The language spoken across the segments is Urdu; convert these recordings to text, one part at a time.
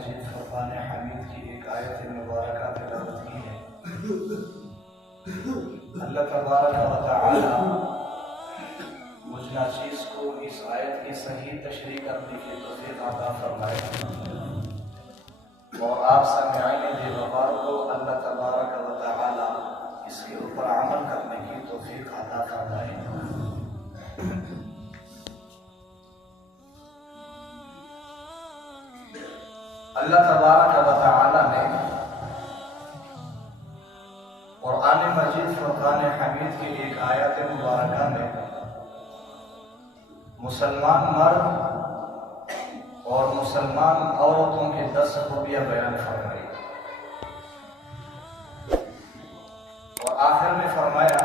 مجید فرقان حمید کی ایک آیت مبارکہ تلاوت کی ہے۔ اللہ تبارک و تعالی مجھ ناچیز کو اس آیت کی صحیح تشریح کرنے کی توفیق عطا فرمائے اور آپ سامعین دل وفار کو اللہ تبارک و تعالی اس کے اوپر عمل کرنے کی توفیق عطا فرمائے۔ اللہ تبارک و تعالی نے قرآن مجید فرقان حمید کی ایک آیت مبارکہ میں مسلمان مرد اور مسلمان عورتوں کی 10 خوبیاں بیان فرمائی اور آخر میں فرمایا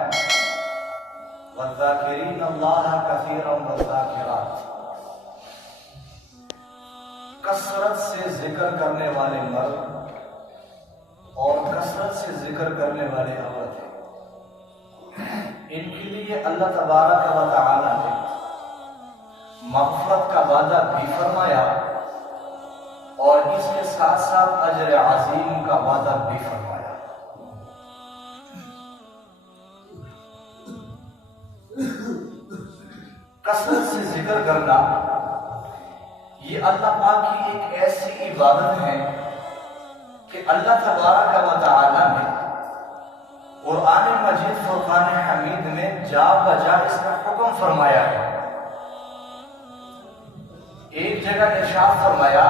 وَالذَّاكِرِينَ اللَّهَ كَثِيرًا وَالذَّاكِرَاتِ، کثرت سے ذکر کرنے والے مرد اور کثرت سے ذکر کرنے والے عورتیں، ان کے لیے اللہ تبارک و تعالی نے مغفرت کا وعدہ بھی فرمایا اور اس کے ساتھ ساتھ اجر عظیم کا وعدہ بھی فرمایا۔ کثرت سے ذکر کرنا یہ اللہ پاک کی ایک ایسی عبادت ہے کہ اللہ تبارک و تعالی نے قرآن مجید فرقان حمید میں جا بجا اس کا حکم فرمایا ہے۔ ایک جگہ ارشاد فرمایا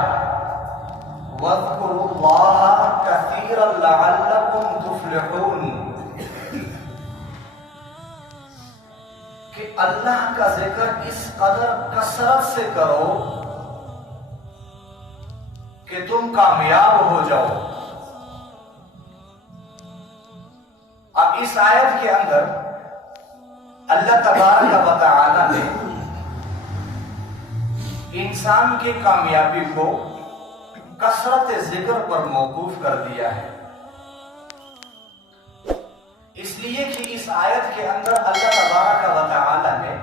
وَاذْكُرُوا اللَّهَ كَثِيرًا لَعَلَّكُمْ تُفْلِحُونَ، کہ اللہ کا ذکر اس قدر کثرت سے کرو کہ تم کامیاب ہو جاؤ۔ اب اس آیت کے اندر اللہ تبارک و تعالی نے انسان کی کامیابی کو کثرت ذکر پر موقوف کر دیا ہے، اس لیے کہ اس آیت کے اندر اللہ تبارک و تعالی نے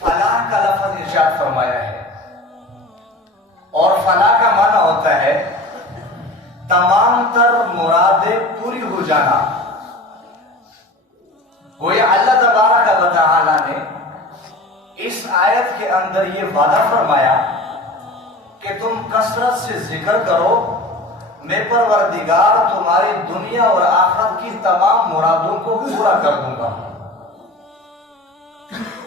فلاح کا لفظ ارشاد فرمایا ہے، اور فلاح کا معنی ہوتا ہے تمام تر مرادیں پوری ہو جانا۔ گویا اللہ تبارک و تعالی نے اس آیت کے اندر یہ وعدہ فرمایا کہ تم کثرت سے ذکر کرو، میں پروردگار تمہاری دنیا اور آخرت کی تمام مرادوں کو پورا کر دوں گا۔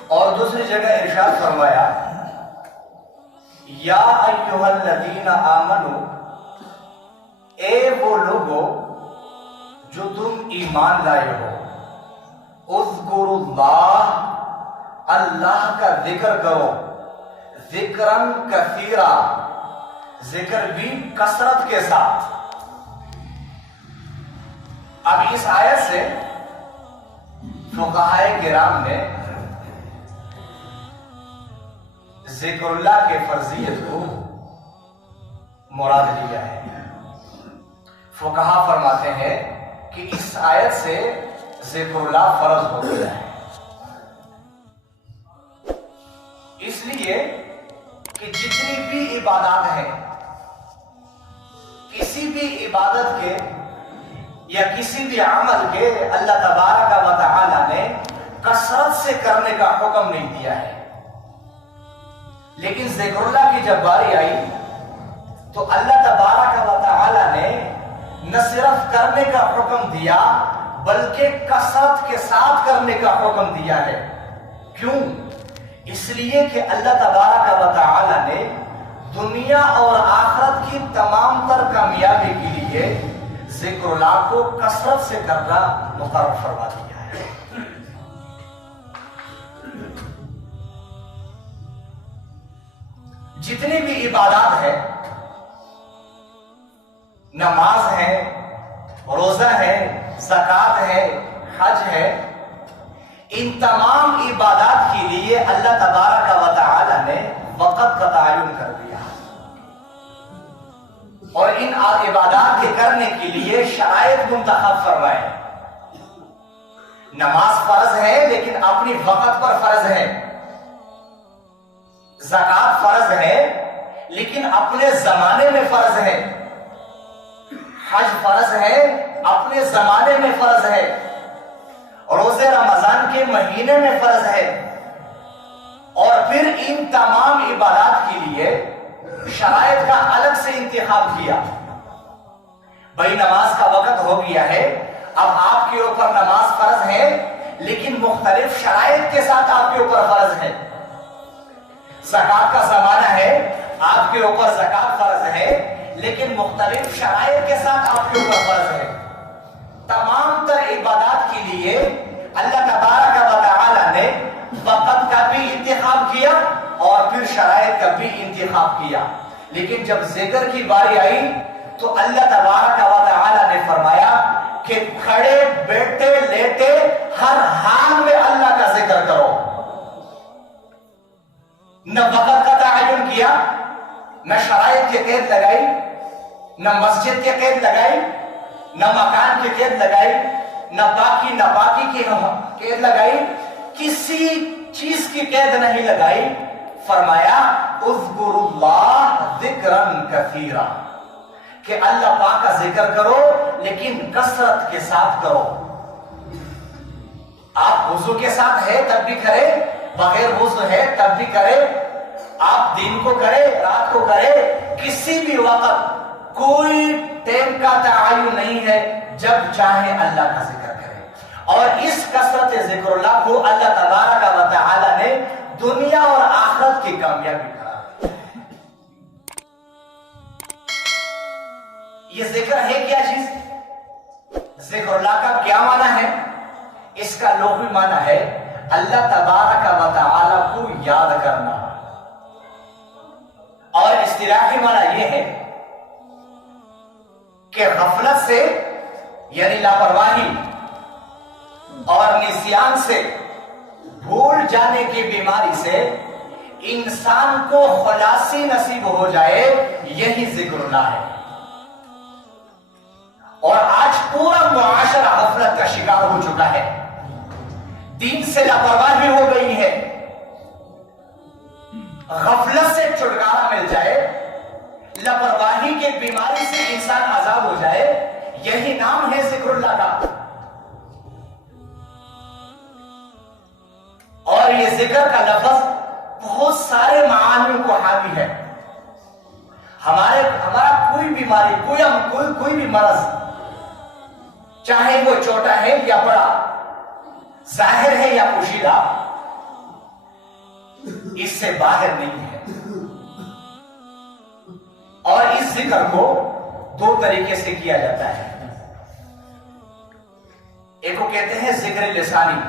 اور دوسری جگہ ارشاد فرمایا یا ایھا الذین آمنو، اے وہ لوگو جو تم ایمان لائے ہو، اذکروا اللہ، اللہ کا ذکر کرو، ذکرن کثیرا، ذکر بھی کثرت کے ساتھ۔ اب اس آیت سے فقہائے کرام نے ذکر اللہ کے فرضیت کو مراد لیا ہے۔ فقہا فرماتے ہیں کہ اس آیت سے ذکر اللہ فرض ہو گیا ہے، اس لیے کہ جتنی بھی عبادات ہیں، کسی بھی عبادت کے یا کسی بھی عمل کے اللہ تبارک و تعالی نے کثرت سے کرنے کا حکم نہیں دیا ہے، لیکن ذکر اللہ کی جب باری آئی تو اللہ تبارک و تعالی نے نہ صرف کرنے کا حکم دیا بلکہ کثرت کے ساتھ کرنے کا حکم دیا ہے۔ کیوں؟ اس لیے کہ اللہ تبارک و تعالی نے دنیا اور آخرت کی تمام تر کامیابی کے لیے ذکر اللہ کو کثرت سے کرنا مقرر فرما دیا ہے۔ جتنی بھی عبادات ہے، نماز ہے، روزہ ہے، زکوٰۃ ہے، حج ہے، ان تمام عبادات کے لیے اللہ تبارک و تعالی نے وقت کا تعین کر دیا اور ان عبادات کے کرنے کے لیے شرائط منتخب فرمائے۔ نماز فرض ہے لیکن اپنی وقت پر فرض ہے، زکوٰۃ فرض ہے لیکن اپنے زمانے میں فرض ہے. حج فرض ہے، اپنے زمانے میں فرض ہے. روزے رمضان کے مہینے میں فرض ہے. اور پھر ان تمام عبادات کے لیے شرائط کا الگ سے انتخاب کیا. بھائی نماز کا وقت ہو گیا ہے، اب آپ کے اوپر نماز فرض ہے، لیکن مختلف شرائط کے ساتھ آپ کے اوپر فرض ہے. زکات کا زمانہ ہے، آپ کے اوپر زکات فرض ہے، لیکن مختلف شرائط کے ساتھ آپ کے اوپر فرض ہے. تمام تر عبادات کے لیے اللہ تبارک و تعالی نے وقت کا بھی انتخاب کیا اور پھر شرائط کا بھی انتخاب کیا. لیکن جب ذکر کی باری آئی تو اللہ تبارک و تعالی نے فرمایا کہ کھڑے بیٹھے لیٹے ہر حال میں اللہ کا ذکر کرو. نہ وقت کا تعین کیا، نہ شرائط کی قید لگائی، نہ مسجد کی قید لگائی، نہ مکان کی قید لگائی، نہ پاکی ناپاکی کی قید لگائی، کسی چیز کی قید نہیں لگائی. فرمایا اذکروا اللہ ذکرا کثیرا، کہ اللہ پاک کا ذکر کرو لیکن کثرت کے ساتھ کرو. آپ وضو کے ساتھ ہے تب بھی کرے، بغیر وضو ہے تب بھی کرے، آپ دن کو کرے رات کو کرے، کسی بھی وقت کوئی ٹائم کا تعین نہیں ہے، جب چاہے اللہ کا ذکر کرے. اور اس کثرت ذکر اللہ کو اللہ تبارک و تعالی نے دنیا اور آخرت کی کامیابی کرا. یہ ذکر ہے کیا چیز؟ ذکر اللہ کا کیا معنی ہے؟ اس کا لغوی معنی ہے اللہ تبارک و تعالی کو یاد کرنا. اور اصطلاحی معنی یہ ہے کہ غفلت سے یعنی لاپرواہی اور نسیان سے، بھول جانے کی بیماری سے انسان کو خلاصی نصیب ہو جائے، یہی ذکر اللہ ہے. اور آج پورا معاشرہ غفلت کا شکار ہو چکا ہے، دین سے لاپرواہی ہو گئی ہے. غفلت سے چھٹکارا مل جائے، لاپرواہی کی بیماری سے انسان آزاد ہو جائے، یہی نام ہے ذکر اللہ کا. اور یہ ذکر کا لفظ بہت سارے معانیوں کو حاوی ہے. ہمارا کوئی بیماری، کوئی بھی مرض، چاہے وہ چھوٹا ہے یا بڑا، ظاہر ہے یا پوشیدہ، اس سے باہر نہیں ہے. اور اس ذکر کو دو طریقے سے کیا جاتا ہے. ایک کو کہتے ہیں ذکر لسانی،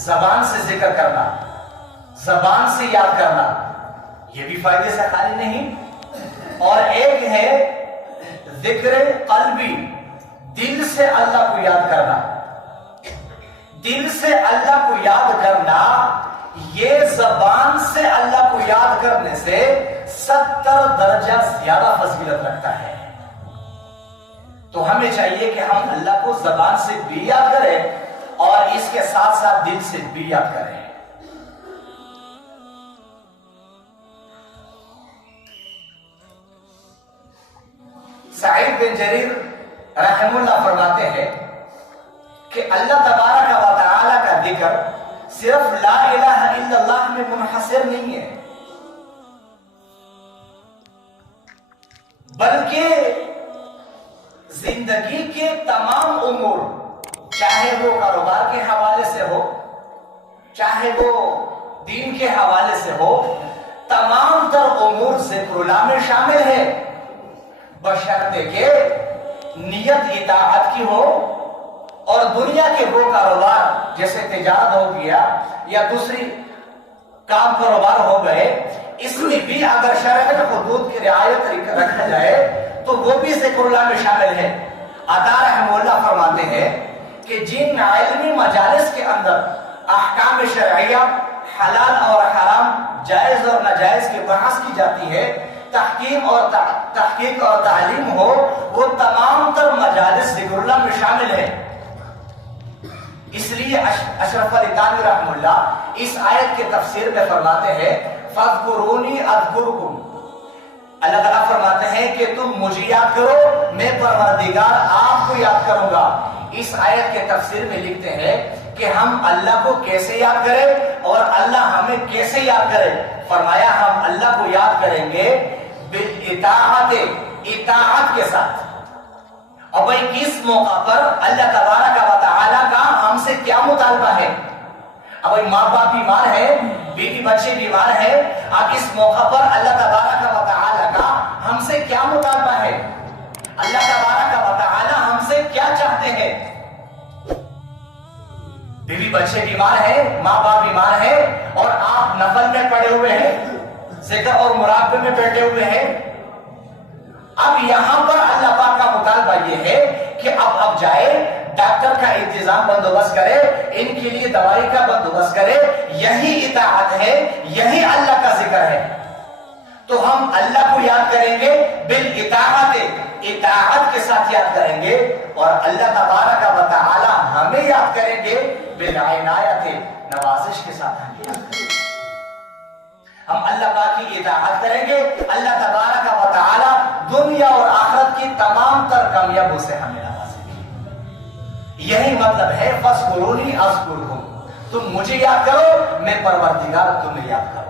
زبان سے ذکر کرنا، زبان سے یاد کرنا، یہ بھی فائدے سے خالی نہیں. اور ایک ہے ذکر قلبی، دل سے اللہ کو یاد کرنا. دل سے اللہ کو یاد کرنا، یہ زبان سے اللہ کو یاد کرنے سے 70 درجہ زیادہ فضیلت رکھتا ہے. تو ہمیں چاہیے کہ ہم اللہ کو زبان سے بھی یاد کریں اور اس کے ساتھ ساتھ دل سے بھی یاد کریں. سعید بن جریر رحم اللہ فرماتے ہیں کہ اللہ تبارک و تعالی کا ذکر صرف لا الہ الا اللہ میں منحصر نہیں ہے، بلکہ زندگی کے تمام امور، چاہے وہ کاروبار کے حوالے سے ہو، چاہے وہ دین کے حوالے سے ہو، تمام تر امور ذکر اللہ میں شامل ہے، بشرطے کہ نیت اطاعت کی ہو. اور دنیا کے وہ کاروبار جیسے تجارت ہو گیا یا دوسری کام کاروبار ہو گئے، اس میں بھی اگر شرعی حدود کی رعایت رکھا جائے تو وہ بھی ذکر اللہ میں شامل ہے. عطا رحمہ اللہ فرماتے ہیں کہ جن علمی مجالس کے اندر احکام شرعیہ، حلال اور حرام، جائز اور ناجائز کی بحث کی جاتی ہے، تحقیق اور تعلیم ہو، وہ تمام تر مجالس ذکر اللہ میں شامل ہے. اس لیے اشرف علی تھانوی رحمہ اللہ اس آیت کے تفسیر میں فرماتے ہیں فَاذْكُرُونِي أَذْكُرْكُمْ، اللہ تعالیٰ فرماتے ہیں کہ تم مجھے یاد کرو، میں پروردگار آپ کو یاد کروں گا۔ اس آیت کے تفسیر میں لکھتے ہیں کہ ہم اللہ کو کیسے یاد کریں اور اللہ ہمیں کیسے یاد کرے۔ فرمایا ہم اللہ کو یاد کریں گے بالاطاعت، اطاعت کے ساتھ۔ اور بھائی کس موقع پر اللہ تبارک و تعالیٰ کا ہم سے کیا مطالبہ ہے؟ اب بھائی ماں باپ بیمار ہے، بیوی بچے بیمار ہے، اب اس موقع پر اللہ تبارک و تعالیٰ کا ہم سے کیا مطالبہ ہے؟ اللہ تبارک و تعالیٰ ہم سے کیا چاہتے ہیں؟ بیوی بچے بیمار ہیں، ماں باپ بیمار ہیں، اور آپ نفل میں پڑے ہوئے ہیں، ذکر اور مراقبے میں بیٹھے ہوئے ہیں۔ اب یہاں پر اللہ پاک کا مطالبہ یہ ہے کہ اب جائے ڈاکٹر کا انتظام بندوبست کرے، ان کے لیے دوائی کا بندوبست کرے۔ یہی اطاعت ہے، یہی اللہ کا ذکر ہے۔ تو ہم اللہ کو یاد کریں گے بالاطاعت، اطاعت کے ساتھ یاد کریں گے، اور اللہ تبارک و تعالی ہمیں یاد کریں گے بالعنایت، نوازش کے ساتھ ہم یاد کریں گے۔ ہم اللہ پاک کی اطاعت کریں گے، اللہ تبارک و تعالی دنیا اور آخرت کی تمام تر کامیابیوں سے ہمیں نوازیں گے۔ یہی مطلب ہے فَاذْكُرُونِی أَذْكُرْكُم، تم مجھے یاد کرو، میں پروردگار تمہیں یاد کروں۔